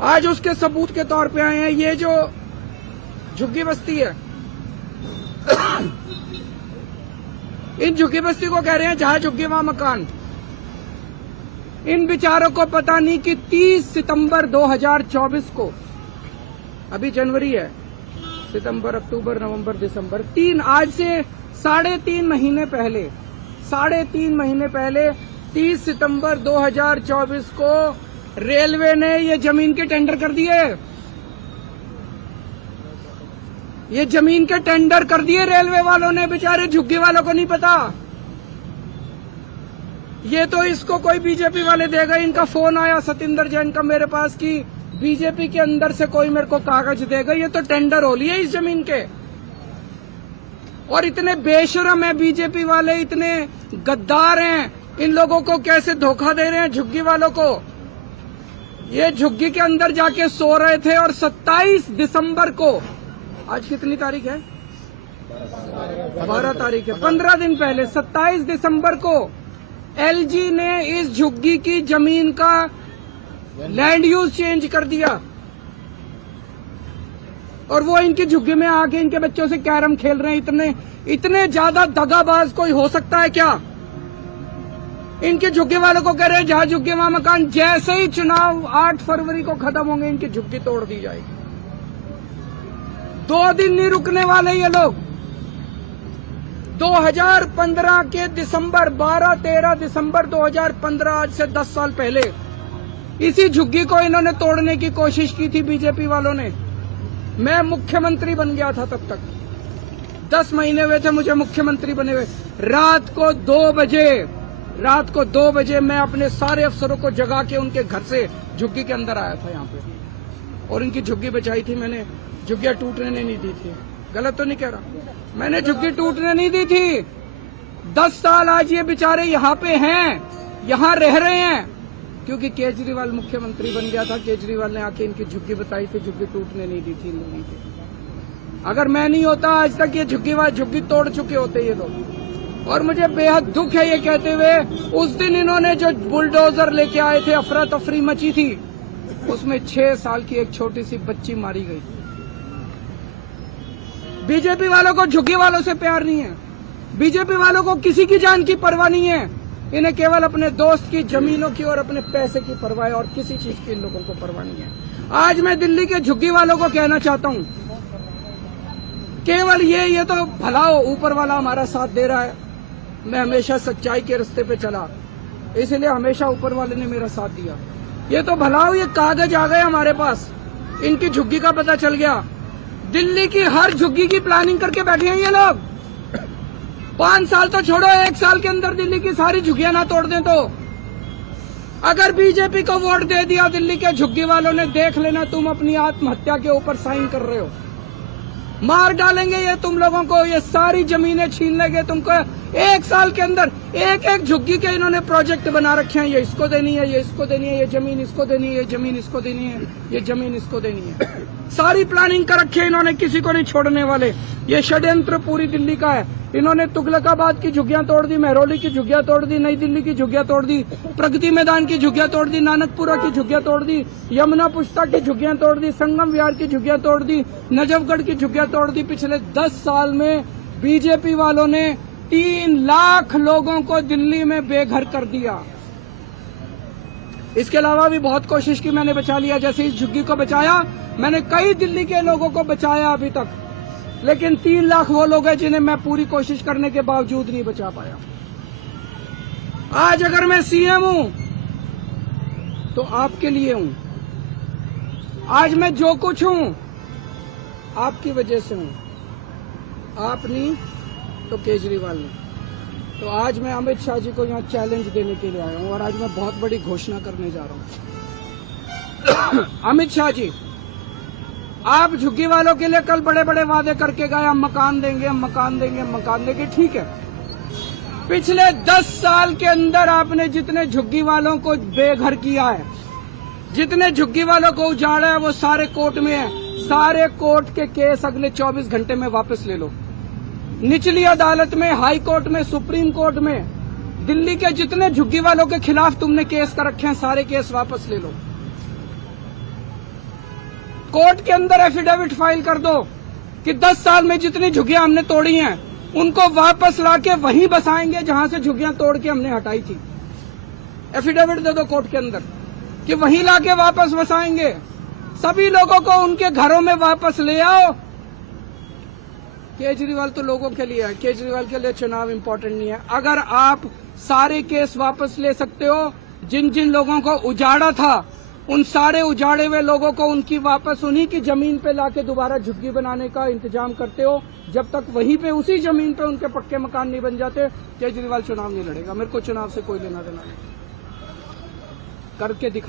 आज उसके सबूत के तौर पे आए हैं। ये जो झुग्गी बस्ती है, इन झुग्गी बस्ती को कह रहे हैं जहां झुग्गी वहां मकान। इन बेचारों को पता नहीं कि 30 सितंबर 2024 को, अभी जनवरी है, सितंबर, अक्टूबर, नवंबर, दिसंबर, आज से 3.5 महीने पहले 30 सितंबर 2024 को रेलवे ने ये जमीन के टेंडर कर दिए। ये जमीन के टेंडर कर दिए रेलवे वालों ने, बेचारे झुग्गी वालों को नहीं पता। ये तो इसको कोई बीजेपी वाले देगा। इनका फोन आया सतिंदर जैन का मेरे पास कि बीजेपी के अंदर से कोई मेरे को कागज देगा। ये तो टेंडर हो लिए इस जमीन के। और इतने बेशरम है बीजेपी वाले, इतने गद्दार हैं, इन लोगों को कैसे धोखा दे रहे हैं झुग्गी वालों को। ये झुग्गी के अंदर जाके सो रहे थे और 27 दिसंबर को, आज कितनी तारीख है? 12 तारीख है, 15 दिन पहले 27 दिसंबर को एलजी ने इस झुग्गी की जमीन का लैंड यूज चेंज कर दिया। और वो इनकी झुग्गी में आके इनके बच्चों से कैरम खेल रहे हैं। इतने ज्यादा दगाबाज कोई हो सकता है क्या? इनके झुग्गी वालों को कह रहे हैं जहां झुग्गी वहां मकान। जैसे ही चुनाव 8 फरवरी को खत्म होंगे, इनकी झुग्गी तोड़ दी जाएगी। 2 दिन नहीं रुकने वाले ये लोग। 2015 के दिसंबर, 12-13 दिसंबर 2015, आज से 10 साल पहले इसी झुग्गी को इन्होंने तोड़ने की कोशिश की थी बीजेपी वालों ने। मैं मुख्यमंत्री बन गया था तब तक, 10 महीने हुए थे मुझे मुख्यमंत्री बने हुए। रात को 2 बजे मैं अपने सारे अफसरों को जगा के उनके घर से झुग्गी के अंदर आया था यहाँ पे, और इनकी झुग्गी बचाई थी मैंने। झुग्गियां टूटने नहीं दी थी। गलत तो नहीं कह रहा, मैंने झुग्गी टूटने नहीं दी थी। 10 साल आज ये बेचारे यहाँ पे हैं, यहाँ रह रहे हैं, क्योंकि केजरीवाल मुख्यमंत्री बन गया था। केजरीवाल ने आके इनकी झुग्गी बताई थी, झुग्गी टूटने नहीं दी थी इन लोगों की। अगर मैं नहीं होता आज तक ये झुग्गी तोड़ चुके होते ये लोग। और मुझे बेहद दुख है ये कहते हुए, उस दिन इन्होंने जो बुलडोजर लेके आए थे, अफरा तफरी मची थी, उसमें 6 साल की एक छोटी सी बच्ची मारी गई। बीजेपी वालों को झुग्गी वालों से प्यार नहीं है। बीजेपी वालों को किसी की जान की परवाह नहीं है। इन्हें केवल अपने दोस्त की जमीनों की और अपने पैसे की परवाह है, और किसी चीज की इन लोगों को परवाह नहीं है। आज मैं दिल्ली के झुग्गी वालों को कहना चाहता हूं, केवल ये तो भला हो, ऊपर वाला हमारा साथ दे रहा है। मैं हमेशा सच्चाई के रास्ते पे चला, इसलिए हमेशा ऊपर वाले ने मेरा साथ दिया। ये तो भला हो, ये कागज आ गए हमारे पास, इनकी झुग्गी का पता चल गया। दिल्ली की हर झुग्गी की प्लानिंग करके बैठे हैं ये लोग। 5 साल तो छोड़ो, 1 साल के अंदर दिल्ली की सारी झुग्गियां ना तोड़ दें तो। अगर बीजेपी को वोट दे दिया दिल्ली के झुग्गी वालों ने, देख लेना तुम अपनी आत्महत्या के ऊपर साइन कर रहे हो। मार डालेंगे ये तुम लोगों को, ये सारी जमीनें छीन लेंगे तुमको। 1 साल के अंदर एक झुग्गी के इन्होंने प्रोजेक्ट बना रखे हैं। ये इसको देनी है, ये इसको देनी है, ये जमीन इसको देनी है, ये जमीन इसको देनी है, ये जमीन इसको देनी है। सारी प्लानिंग कर रखी है इन्होंने, किसी को नहीं छोड़ने वाले। ये षड्यंत्र पूरी दिल्ली का है। इन्होंने तुगलकाबाद की झुग्गियां तोड़ दी, महरौली की झुग्गियां तोड़ दी, नई दिल्ली की झुग्गियां तोड़ दी, प्रगति मैदान की झुग्गियां तोड़ दी, नानकपुरा की झुग्गियां तोड़ दी, यमुना पुष्ता की झुग्गियां तोड़ दी, संगम विहार की झुग्गियां तोड़ दी, नजफगढ़ की झुग्गियां तोड़ दी। पिछले 10 साल में बीजेपी वालों ने 3 लाख लोगों को दिल्ली में बेघर कर दिया। इसके अलावा भी बहुत कोशिश की मैंने, बचा लिया। जैसे इस झुग्गी को बचाया मैंने, कई दिल्ली के लोगों को बचाया अभी तक, लेकिन 3 लाख वो लोग हैं जिन्हें मैं पूरी कोशिश करने के बावजूद नहीं बचा पाया। आज अगर मैं सीएम हूं तो आपके लिए हूं। आज मैं जो कुछ हूं आपकी वजह से हूं। आप नहीं तो केजरीवाल ने। तो आज मैं अमित शाह जी को यहाँ चैलेंज देने के लिए आया हूं, और आज मैं बहुत बड़ी घोषणा करने जा रहा हूं। अमित शाह जी, आप झुग्गी वालों के लिए कल बड़े बड़े वादे करके गए, हम मकान देंगे, हम मकान देंगे, हम मकान देंगे। ठीक है, पिछले 10 साल के अंदर आपने जितने झुग्गी वालों को बेघर किया है, जितने झुग्गी वालों को उजाड़ा है, वो सारे कोर्ट में है। सारे कोर्ट के केस अगले 24 घंटे में वापस ले लो। निचली अदालत में, हाई कोर्ट में, सुप्रीम कोर्ट में, दिल्ली के जितने झुग्गी वालों के खिलाफ तुमने केस कर रखे हैं, सारे केस वापस ले लो। कोर्ट के अंदर एफिडेविट फाइल कर दो कि 10 साल में जितनी झुग्गियां हमने तोड़ी हैं उनको वापस लाके वहीं बसाएंगे जहां से झुग्गियां तोड़ के हमने हटाई थी। एफिडेविट दे दो कोर्ट के अंदर कि वहीं लाके वापस बसाएंगे। सभी लोगों को उनके घरों में वापस ले आओ। केजरीवाल तो लोगों के लिए है, केजरीवाल के लिए चुनाव इंपॉर्टेंट नहीं है। अगर आप सारे केस वापस ले सकते हो, जिन जिन लोगों को उजाड़ा था उन सारे उजाड़े हुए लोगों को उनकी वापस उन्हीं की जमीन पे लाके दोबारा झुग्गी बनाने का इंतजाम करते हो, जब तक वहीं पे उसी जमीन पे उनके पक्के मकान नहीं बन जाते, केजरीवाल चुनाव नहीं लड़ेगा। मेरे को चुनाव से कोई लेना देना नहीं, करके दिखा।